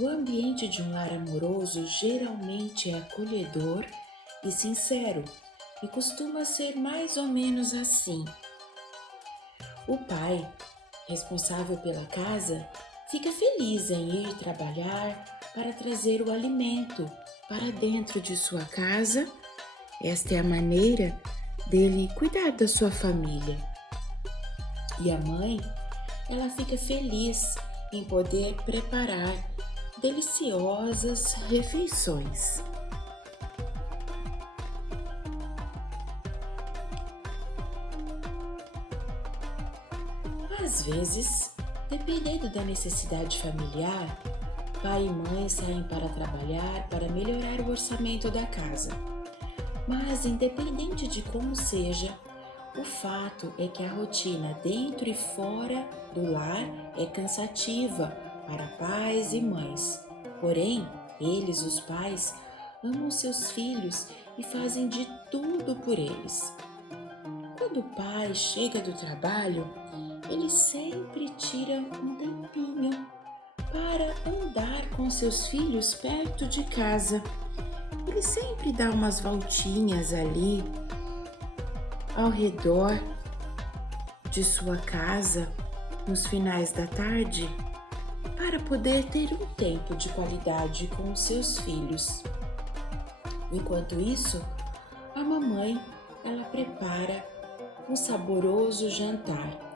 O ambiente de um lar amoroso geralmente é acolhedor e sincero e costuma ser mais ou menos assim. O pai, responsável pela casa, fica feliz em ir trabalhar para trazer o alimento para dentro de sua casa. Esta é a maneira dele cuidar da sua família. E a mãe, ela fica feliz em poder preparar deliciosas refeições. Às vezes, dependendo da necessidade familiar, pai e mãe saem para trabalhar para melhorar o orçamento da casa. Mas, independente de como seja, o fato é que a rotina dentro e fora do lar é cansativa para pais e mães. Porém, eles, os pais, amam seus filhos e fazem de tudo por eles. Quando o pai chega do trabalho, ele sempre tira um tempinho para andar com seus filhos perto de casa. Ele sempre dá umas voltinhas ali ao redor de sua casa nos finais da tarde para poder ter um tempo de qualidade com os seus filhos. Enquanto isso, a mamãe, ela prepara um saboroso jantar.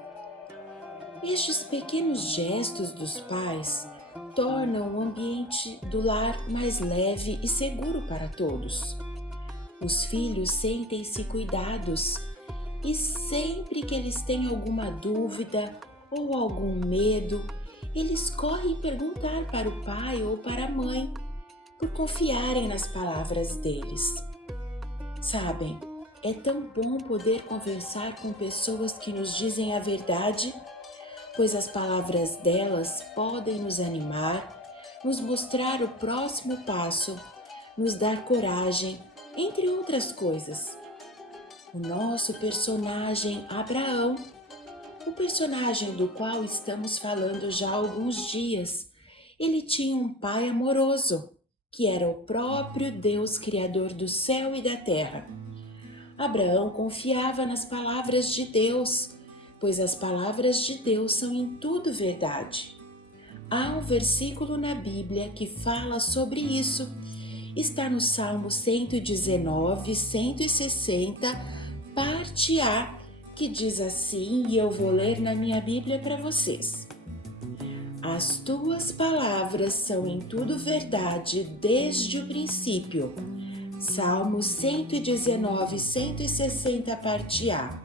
Estes pequenos gestos dos pais tornam o ambiente do lar mais leve e seguro para todos. Os filhos sentem-se cuidados e sempre que eles têm alguma dúvida ou algum medo, eles correm perguntar para o pai ou para a mãe, por confiarem nas palavras deles. Sabem, é tão bom poder conversar com pessoas que nos dizem a verdade, pois as palavras delas podem nos animar, nos mostrar o próximo passo, nos dar coragem, entre outras coisas. O nosso personagem Abraão, o personagem do qual estamos falando já há alguns dias, ele tinha um pai amoroso, que era o próprio Deus Criador do céu e da terra. Abraão confiava nas palavras de Deus, pois as palavras de Deus são em tudo verdade. Há um versículo na Bíblia que fala sobre isso. Está no Salmo 119, 160, parte A, que diz assim, e eu vou ler na minha Bíblia para vocês. As tuas palavras são em tudo verdade desde o princípio. Salmo 119, 160, parte A.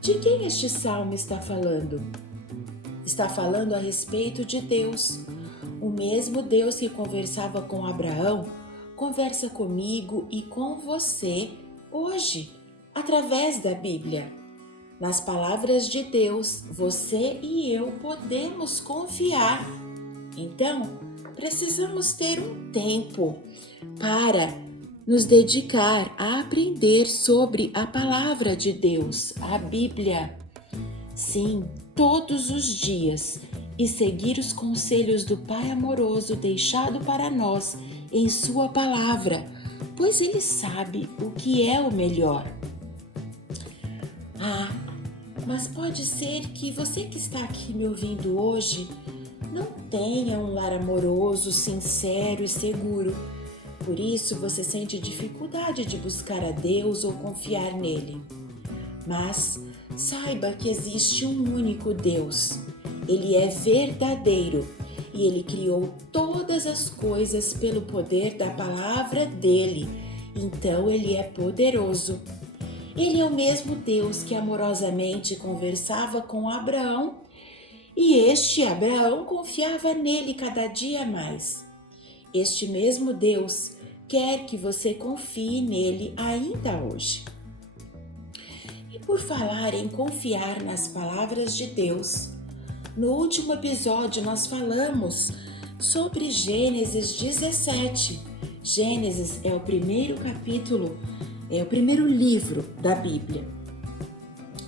De quem este salmo está falando? Está falando a respeito de Deus. O mesmo Deus que conversava com Abraão, conversa comigo e com você hoje, através da Bíblia. Nas palavras de Deus, você e eu podemos confiar. Então, precisamos ter um tempo para nos dedicar a aprender sobre a palavra de Deus, a Bíblia. Sim, todos os dias, e seguir os conselhos do Pai amoroso deixado para nós em sua palavra, pois Ele sabe o que é o melhor. Mas pode ser que você que está aqui me ouvindo hoje não tenha um lar amoroso, sincero e seguro. Por isso você sente dificuldade de buscar a Deus ou confiar nele. Mas saiba que existe um único Deus. Ele é verdadeiro e Ele criou todas as coisas pelo poder da palavra dele. Então Ele é poderoso. Ele é o mesmo Deus que amorosamente conversava com Abraão e este Abraão confiava nele cada dia mais. Este mesmo Deus quer que você confie nele ainda hoje. E por falar em confiar nas palavras de Deus, no último episódio nós falamos sobre Gênesis 17. Gênesis é o primeiro capítulo, é o primeiro livro da Bíblia.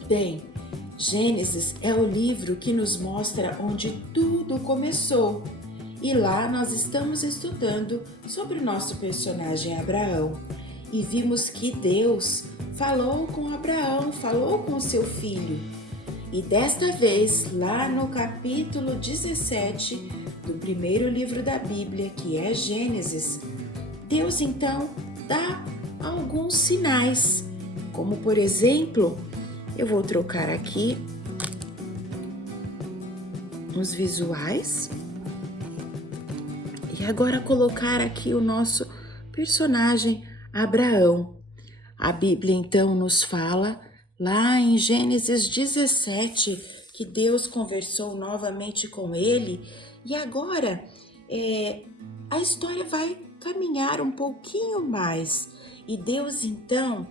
Bem, Gênesis é o livro que nos mostra onde tudo começou E lá nós estamos estudando sobre o nosso personagem Abraão e vimos que Deus falou com Abraão, falou com seu filho. E desta vez, lá no capítulo 17 do primeiro livro da Bíblia, que é Gênesis, Deus então dá alguns sinais, como por exemplo, eu vou trocar aqui os visuais e agora colocar aqui o nosso personagem Abraão. A Bíblia então nos fala lá em Gênesis 17 que Deus conversou novamente com ele e agora a história vai caminhar um pouquinho mais e Deus então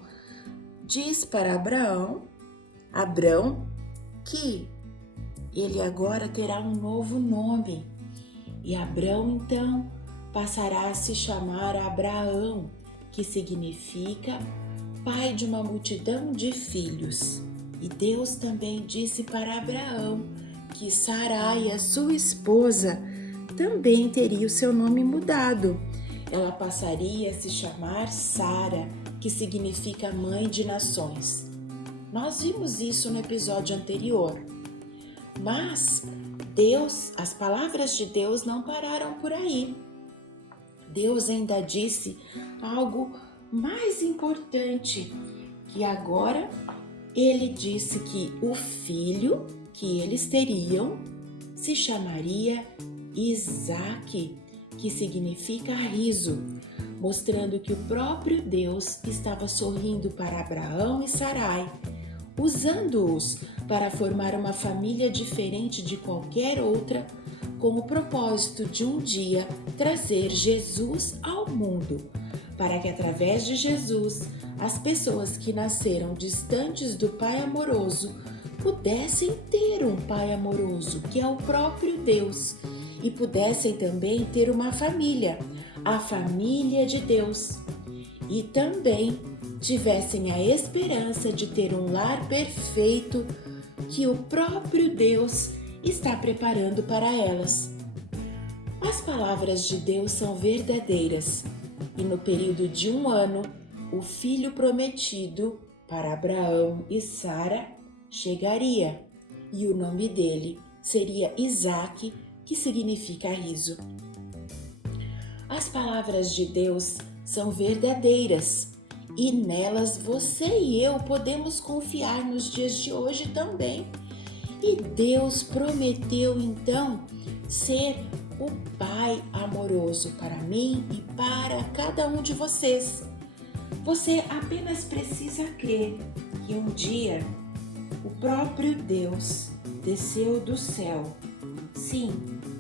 diz para Abraão que ele agora terá um novo nome e Abraão então passará a se chamar Abraão, que significa pai de uma multidão de filhos. E Deus também disse para Abraão que Sarai, a sua esposa, também teria o seu nome mudado. Ela passaria a se chamar Sara, que significa mãe de nações. Nós vimos isso no episódio anterior. Mas as palavras de Deus não pararam por aí. Deus ainda disse algo mais importante, que agora ele disse que o filho que eles teriam se chamaria Isaque, que significa riso, mostrando que o próprio Deus estava sorrindo para Abraão e Sarai, usando-os para formar uma família diferente de qualquer outra, com o propósito de um dia trazer Jesus ao mundo, para que através de Jesus as pessoas que nasceram distantes do Pai amoroso pudessem ter um Pai amoroso, que é o próprio Deus, e pudessem também ter uma família, a família de Deus, e também tivessem a esperança de ter um lar perfeito que o próprio Deus está preparando para elas. As palavras de Deus são verdadeiras e no período de 1 ano, o filho prometido para Abraão e Sara chegaria e o nome dele seria Isaque, que significa riso. As palavras de Deus são verdadeiras e nelas você e eu podemos confiar nos dias de hoje também. E Deus prometeu então ser o Pai amoroso para mim e para cada um de vocês. Você apenas precisa crer que um dia o próprio Deus desceu do céu. Sim,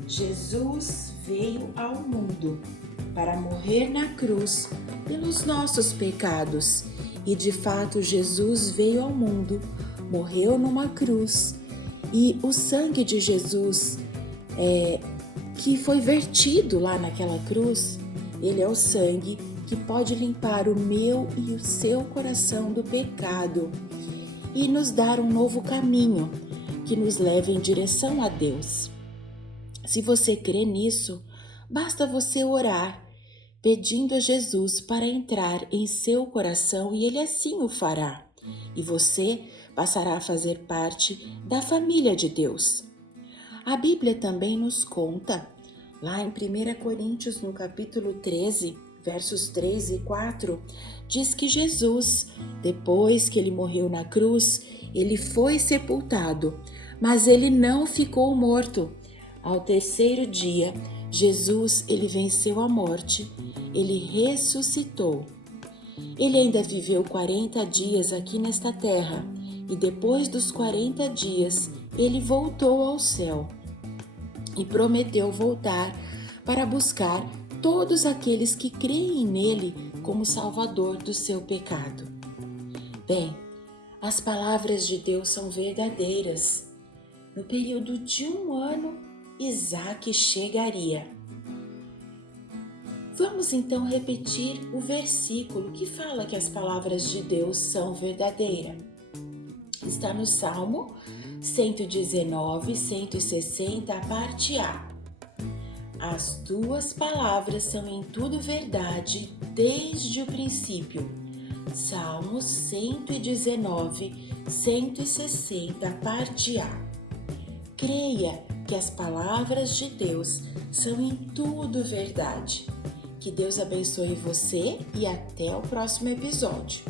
Jesus veio ao mundo para morrer na cruz pelos nossos pecados. E de fato Jesus veio ao mundo, morreu numa cruz. E o sangue de Jesus que foi vertido lá naquela cruz, ele é o sangue que pode limpar o meu e o seu coração do pecado e nos dar um novo caminho que nos leve em direção a Deus. Se você crê nisso, basta você orar, pedindo a Jesus para entrar em seu coração e ele assim o fará. E você passará a fazer parte da família de Deus. A Bíblia também nos conta, lá em 1 Coríntios, no capítulo 13, versos 3 e 4, diz que Jesus, depois que ele morreu na cruz, ele foi sepultado, mas ele não ficou morto. Ao terceiro dia, Jesus, ele venceu a morte, ele ressuscitou. Ele ainda viveu 40 dias aqui nesta terra e depois dos 40 dias, ele voltou ao céu e prometeu voltar para buscar todos aqueles que creem nele como Salvador do seu pecado. Bem, as palavras de Deus são verdadeiras. No período de 1 ano, Isaque chegaria. Vamos então repetir o versículo que fala que as palavras de Deus são verdadeiras. Está no Salmo 119, 160, a parte A. As tuas palavras são em tudo verdade desde o princípio. Salmos 119, 160, parte A. Creia que as palavras de Deus são em tudo verdade. Que Deus abençoe você e até o próximo episódio.